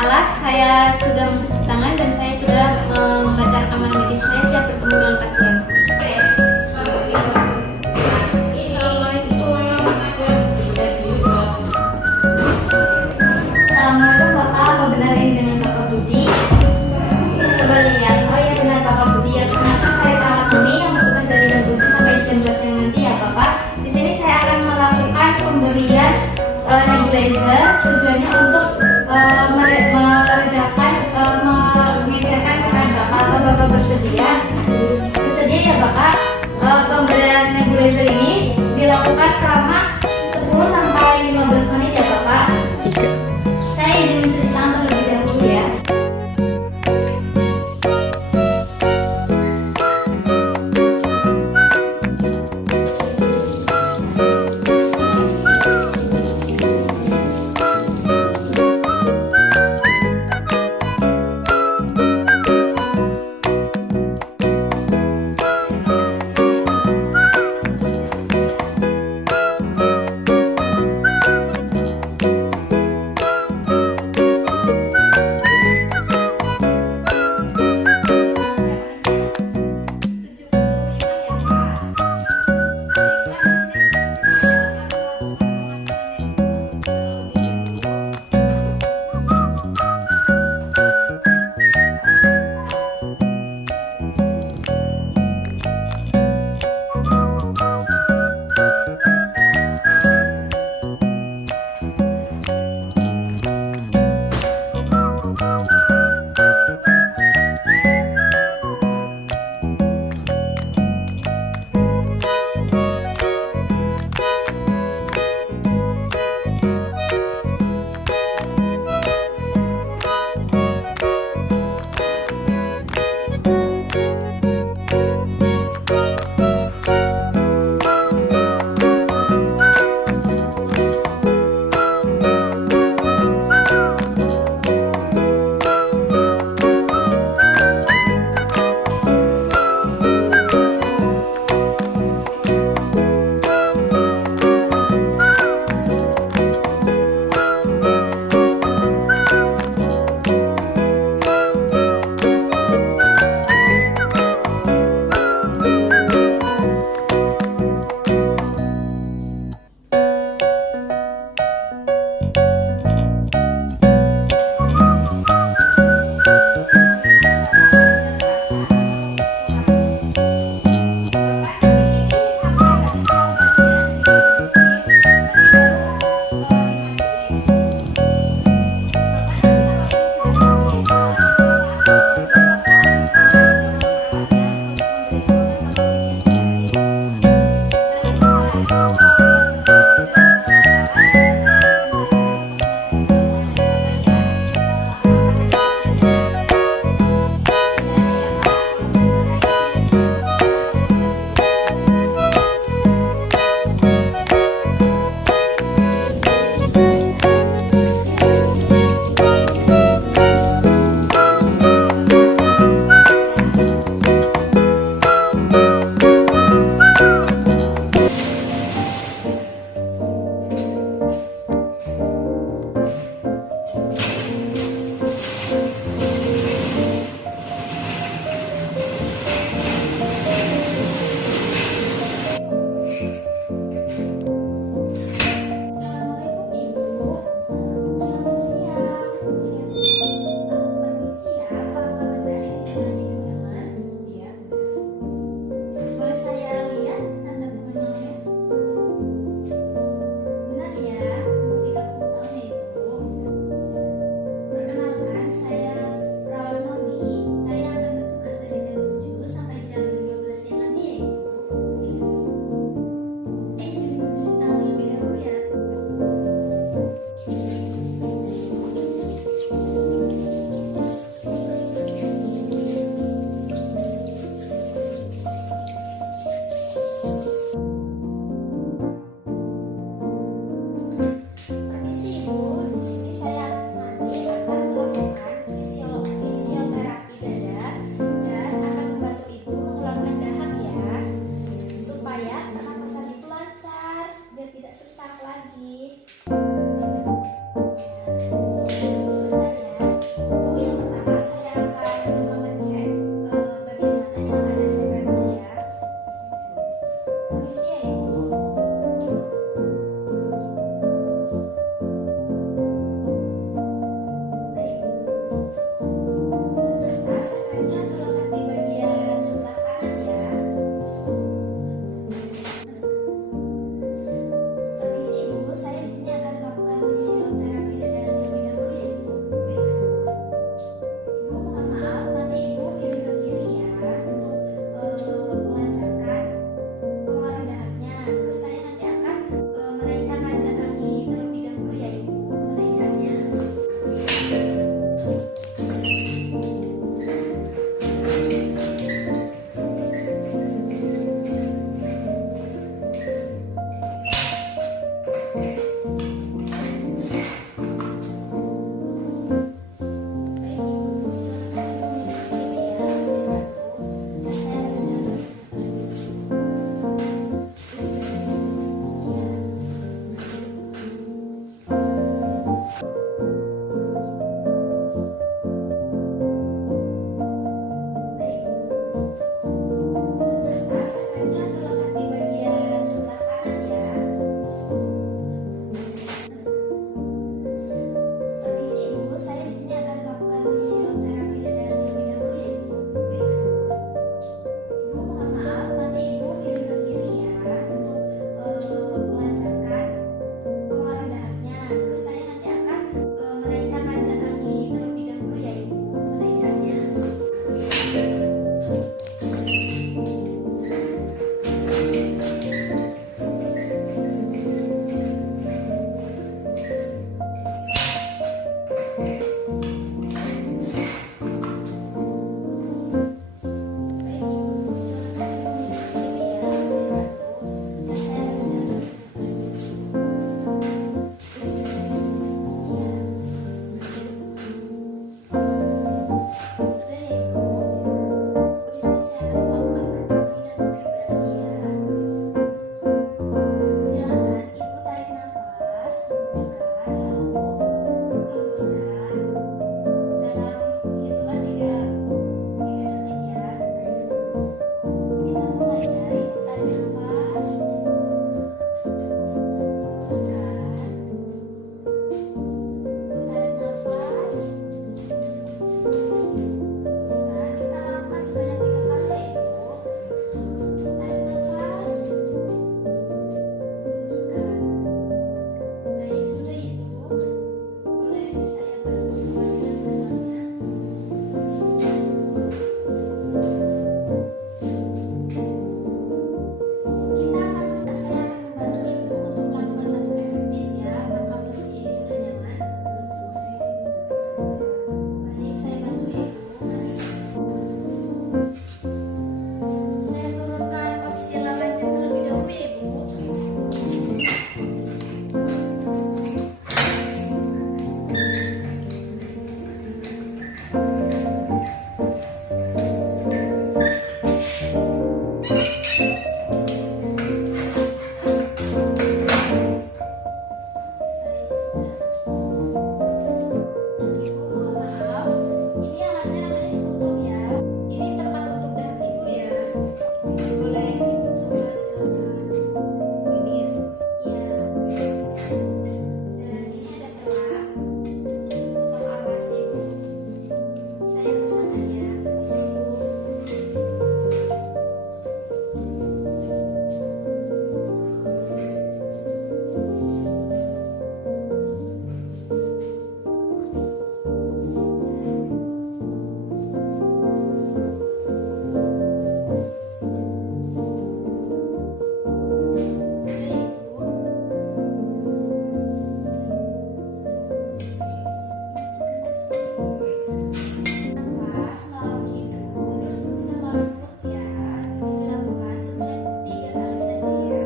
alat, saya sudah mencuci tangan dan saya sudah membaca rekaman medis. Saya siap bertemu dengan pasien. Assalamualaikum Bapak, apa benar ini dengan Bapak Budi? Coba lihat, oh iya benar Bapak Budi ya. Kenapa saya perawat kami yang bertugas dari jam 7 sampai jam 12 siang nanti ya Bapak? Di sini saya akan melakukan pemberian nebulizer, tujuannya untuk meredakan, mengecerkan serat Bapak. Apa Bapak bersedia? Bersedia ya Bapak? Pemberian nebulizer ini dilakukan selama 10 sampai 15 menit ya Bapak. Saya izin mencuci tangan terlebih dahulu ya. Ibu, mohon maaf. Ini alatnya namanya skuter ya. Ini tempat untuk darah ibu ya. Boleh ibu coba silakan. Ini ya, Sus. Iya. Dan ini ada telak. Untuk apa sih ibu? Saya pesan aja. Bisa ibu. Sudah ibu. Nafas melalui hidung, terus hembuskan melalui mulut ya. Ini dilakukan sebanyak 3 kali saja ya.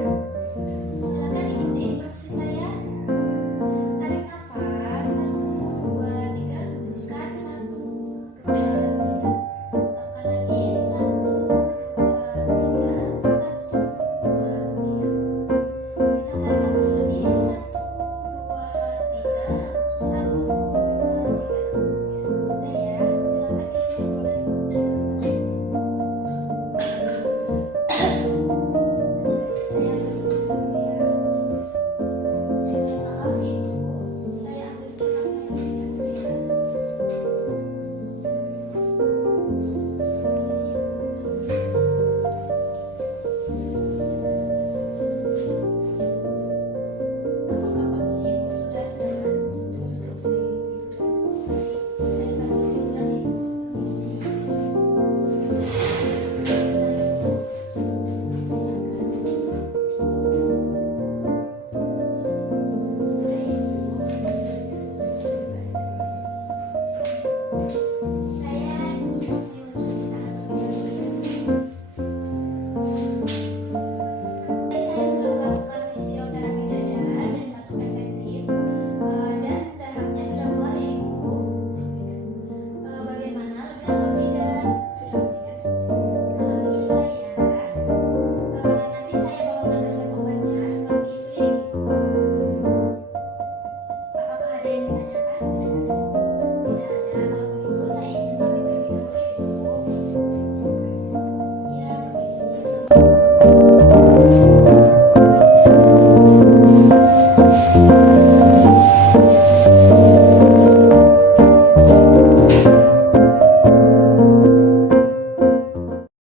Silakan ikuti instruksi saya. Tarik nafas 1, 2, 3, hembuskan 1, 2, 3. Lakukan lagi 1, 2, 3, 1, 2, 3. Kita tarik nafas lagi 1, 2, 3, 1, 2, 3. Sudah ya, silakan ibu boleh saya ambil dulu ya. Maaf ibu, saya ambil dulu ya. Permisi. Apakah posisi ibu sudah nyaman? Terus selesai tidur. Saya bantu tiduran ibu. Permisi. Sudah ibu. Saya kasih instruksi tahap kedua. Saya sudah melakukan fisioterapi dada dan batuk efektif, dan dahaknya sudah keluar ya ibu. Bagaimana, lega atau tidak? Sudah tidak, Sus. Alhamdulillah ya. Nanti saya bawakan resep obatnya seperti itu ya ibu. Apakah ada yang